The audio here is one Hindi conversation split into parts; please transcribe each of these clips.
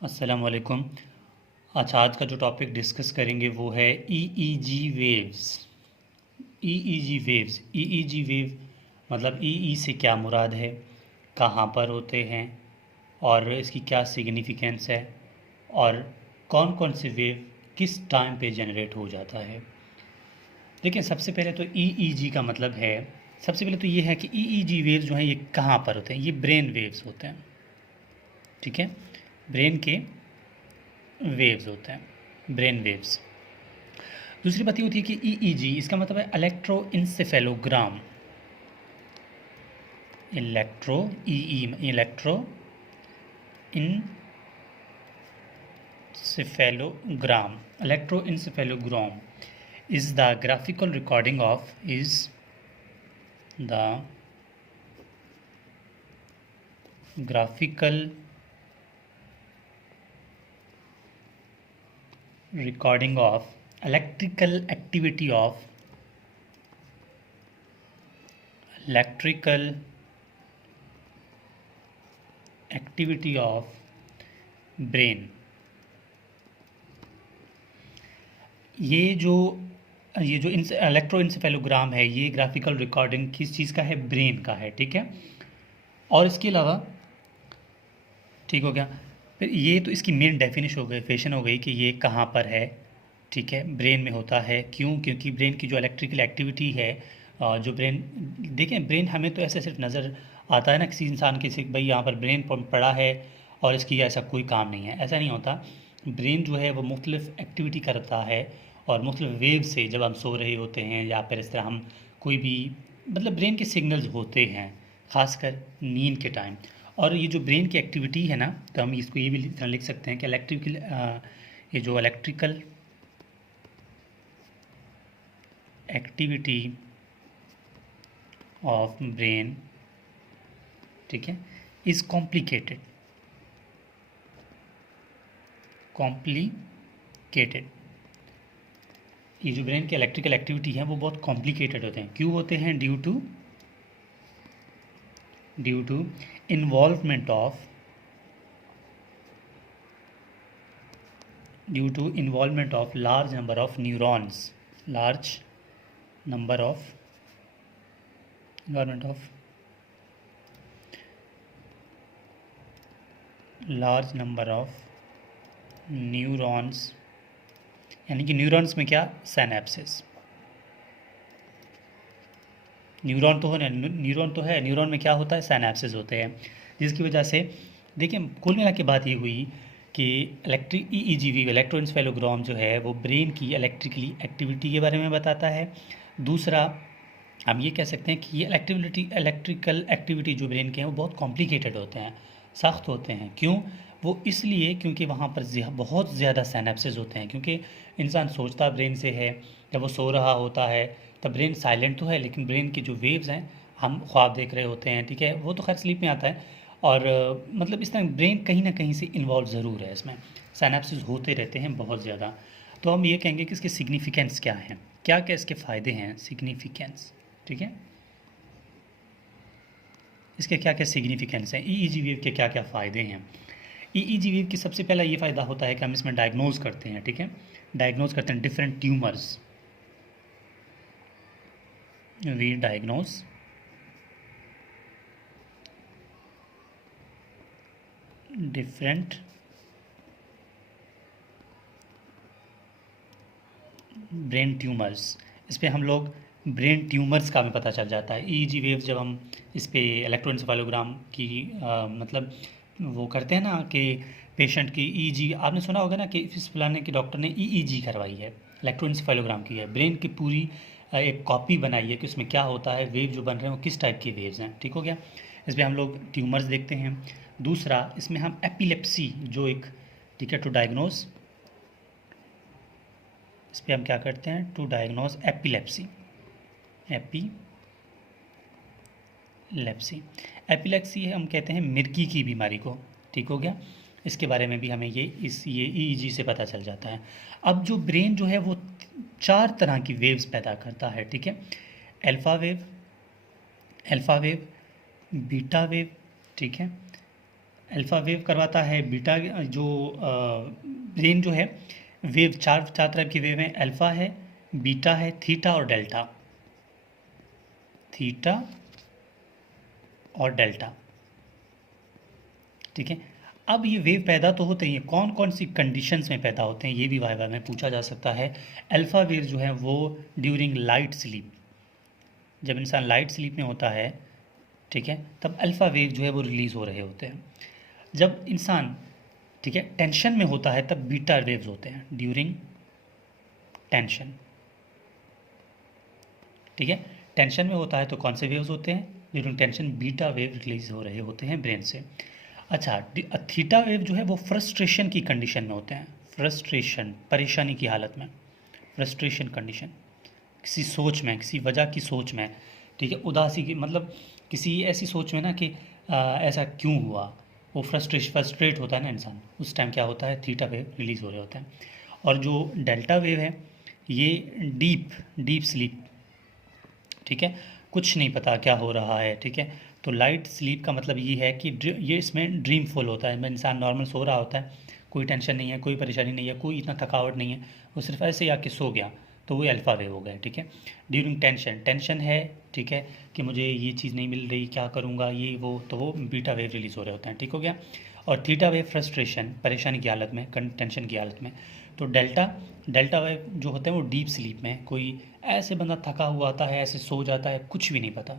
अस्सलाम वालेकुम। अच्छा, आज का जो टॉपिक डिस्कस करेंगे वो है EEG waves. EEG waves, EEG wave मतलब ईई से क्या मुराद है, कहाँ पर होते हैं और इसकी क्या सिग्निफिकेंस है और कौन कौन से वेव किस टाइम पे जनरेट हो जाता है। देखिए, सबसे पहले तो ईईजी का मतलब है, सबसे पहले तो ये है कि ईईजी वेव्स जो हैं ये कहाँ पर होते हैं। ये ब्रेन वेव्स होते हैं, ठीक है, ब्रेन के वेव्स होते हैं, ब्रेन वेव्स। दूसरी बात ये होती है कि ईईजी इसका मतलब है electroencephalogram. Electro EE electro encephalogram, electroencephalogram is the graphical recording of is the graphical recording of electrical activity of electrical activity of brain। ये जो इलेक्ट्रोइंसेफेलोग्राम है, ये ग्राफिकल रिकॉर्डिंग किस चीज़ का है, ब्रेन का है, ठीक है। और इसके अलावा, ठीक हो गया, फिर ये तो इसकी मेन डेफिनेशन हो गई कि ये कहाँ पर है, ठीक है, ब्रेन में होता है। क्यों? क्योंकि ब्रेन की जो इलेक्ट्रिकल एक्टिविटी है, जो ब्रेन, देखें ब्रेन हमें तो ऐसे सिर्फ नज़र आता है ना किसी इंसान के, भाई यहाँ पर ब्रेन पड़ा है और इसकी ऐसा कोई काम नहीं है, ऐसा नहीं होता। ब्रेन जो है वो मुख्तलिफ एक्टिविटी करता है और मुख्तलिफ वेव से, जब हम सो रहे होते हैं या फिर इस तरह हम कोई भी, मतलब ब्रेन के सिग्नल्स होते हैं खासकर नींद के टाइम। और ये जो ब्रेन की एक्टिविटी है ना, तो हम इसको ये भी लिख सकते हैं कि ये जो इलेक्ट्रिकल एक्टिविटी ऑफ ब्रेन, ठीक है, इज़ कॉम्प्लिकेटेड। ये जो ब्रेन की इलेक्ट्रिकल एक्टिविटी है वो बहुत कॉम्प्लिकेटेड होते हैं। क्यों होते हैं? Due to involvement of large number of neurons, large number of neurons, यानी कि न्यूरॉन्स में क्या, सिनैप्सेस। न्यूरॉन तो है, न्यूरॉन में क्या होता है, सिनैप्सेस होते हैं, जिसकी वजह से, देखिए कुल मिला के बात ये हुई कि इलेक्ट्रिक ईईजी इलेक्ट्रोइंसेफेलोग्राम जो है वो ब्रेन की इलेक्ट्रिकली एक्टिविटी के बारे में बताता है। दूसरा, हम ये कह सकते हैं कि ये इलेक्ट्रिकल एक्टिविटी जो ब्रेन के हैं वो बहुत कॉम्प्लिकेटेड होते हैं, सख्त होते हैं। क्यों? वो इसलिए क्योंकि वहाँ पर बहुत ज़्यादा सिनैप्सेस होते हैं। क्योंकि इंसान सोचता ब्रेन से है, जब वो सो रहा होता है तब ब्रेन साइलेंट तो है, लेकिन ब्रेन की जो वेव्स हैं, हम ख्वाब देख रहे होते हैं, ठीक है, वो तो खैर स्लीप में आता है। और मतलब इस तरह ब्रेन कहीं ना कहीं से इन्वॉल्व ज़रूर है, इसमें सिनैप्सेस होते रहते हैं बहुत ज़्यादा। तो हम ये कहेंगे कि इसके सिग्निफिकेंस क्या हैं, क्या क्या इसके फ़ायदे हैं, सिग्निफिकेंस, ठीक है, इसके क्या क्या सिग्निफिकेंस हैं, ईईजी वेव के क्या क्या फ़ायदे हैं। ईईजी वेव की सबसे पहला ये फ़ायदा होता है कि हम इसमें डायग्नोज करते हैं, ठीक है, डायग्नोज करते हैं different tumours. We diagnose different brain tumours. इस पर हम लोग ब्रेन ट्यूमर्स का हमें पता चल जाता है। ईईजी वेव जब हम इस पर इलेक्ट्रोएन्सेफेलोग्राम की मतलब वो करते हैं ना कि पेशेंट की ईईजी, आपने सुना होगा ना कि इस फलाने के डॉक्टर ने ईईजी करवाई है, इलेक्ट्रोएन्सेफेलोग्राम की है, ब्रेन की पूरी एक कॉपी बनाई है कि उसमें क्या होता है, वेव जो बन रहे हैं वो किस टाइप की वेव्स हैं, ठीक हो गया। इस पर हम लोग ट्यूमर्स देखते हैं। दूसरा, इसमें हम एपिलेप्सी जो एक, ठीक है, टू डायग्नोज, इस पर हम क्या करते हैं, टू डायग्नोज एपिलेप्सी। एपिलेप्सी हम कहते हैं मिर्गी की बीमारी को, ठीक हो गया। इसके बारे में भी हमें ये ईईजी से पता चल जाता है। अब जो ब्रेन जो है वो 4 तरह की वेव्स पैदा करता है, ठीक है, अल्फ़ा वेव, बीटा वेव, ठीक है, अल्फ़ा वेव करवाता है बीटा, जो ब्रेन जो है वेव, चार चार तरह की वेव हैं, अल्फ़ा है, बीटा है, थीटा और डेल्टा, थीटा और डेल्टा, ठीक है। अब ये वेव पैदा तो होते ही हैं, कौन कौन सी कंडीशंस में पैदा होते हैं ये भी वाइवा में पूछा जा सकता है। अल्फ़ा वेव जो है वो ड्यूरिंग लाइट स्लीप, जब इंसान लाइट स्लीप में होता है, ठीक है, तब अल्फ़ा वेव जो है वो रिलीज़ हो रहे होते हैं। जब इंसान, ठीक है, टेंशन में होता है तब बीटा वेव्स होते हैं ड्यूरिंग टेंशन, ठीक है। टेंशन में होता है तो कौन से वेव्स होते हैं, during tension beta wave release हो रहे होते हैं ब्रेन से। अच्छा, थीटा वेव जो है वो फ्रस्ट्रेशन की कंडीशन में होते हैं, फ्रस्ट्रेशन, परेशानी की हालत में, फ्रस्ट्रेशन कंडीशन, किसी सोच में, किसी वजह की सोच में, ठीक है, उदासी की, मतलब किसी ऐसी सोच में ना कि ऐसा क्यों हुआ, वो फ्रस्ट्रेट होता है ना इंसान, उस टाइम क्या होता है, थीटा वेव रिलीज़ हो रहे होते हैं। और जो डेल्टा वेव है ये डीप डीप स्लीप, ठीक है, कुछ नहीं पता क्या हो रहा है, ठीक है। तो लाइट स्लीप का मतलब ये है कि ये इसमें ड्रीम फुल होता है, इंसान नॉर्मल सो रहा होता है, कोई टेंशन नहीं है, कोई परेशानी नहीं है, कोई इतना थकावट नहीं है, वो सिर्फ ऐसे ही आके सो गया, तो वो अल्फ़ा वेव हो गया, ठीक है। ड्यूरिंग टेंशन, टेंशन है, ठीक है, कि मुझे ये चीज़ नहीं मिल रही, क्या करूँगा, ये वो, तो वो बीटा वेव रिलीज़ हो रहे होते हैं, ठीक हो गया। और थीटा वेव फ्रस्ट्रेशन, परेशानी की हालत में, टेंशन की हालत में। तो डेल्टा डेल्टा वेव जो होते हैं वो डीप स्लीप में, कोई ऐसे बंदा थका हुआ आता है, ऐसे सो जाता है, कुछ भी नहीं पता,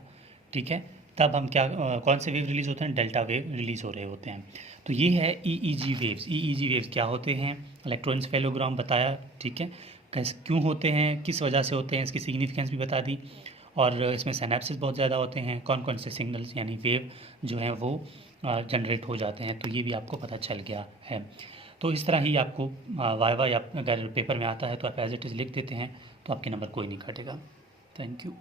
ठीक है, तब हम क्या कौन से वेव रिलीज़ होते हैं, डेल्टा वेव रिलीज़ हो रहे होते हैं। तो ये है ईईजी वेव्स। ईईजी वेव्स क्या होते हैं, इलेक्ट्रोएन्सेफेलोग्राम बताया, ठीक है, कैसे क्यों होते हैं, किस वजह से होते हैं, इसकी सिग्निफिकेंस भी बता दी, और इसमें सिनेप्सिस बहुत ज़्यादा होते हैं, कौन कौन से सिग्नल्स यानी वेव जो हैं वो जनरेट हो जाते हैं, तो ये भी आपको पता चल गया है। तो इस तरह ही आपको वाइवा या अगर पेपर में आता है तो आप एज इट इज़ लिख देते हैं, तो आपके नंबर कोई नहीं काटेगा। Thank you.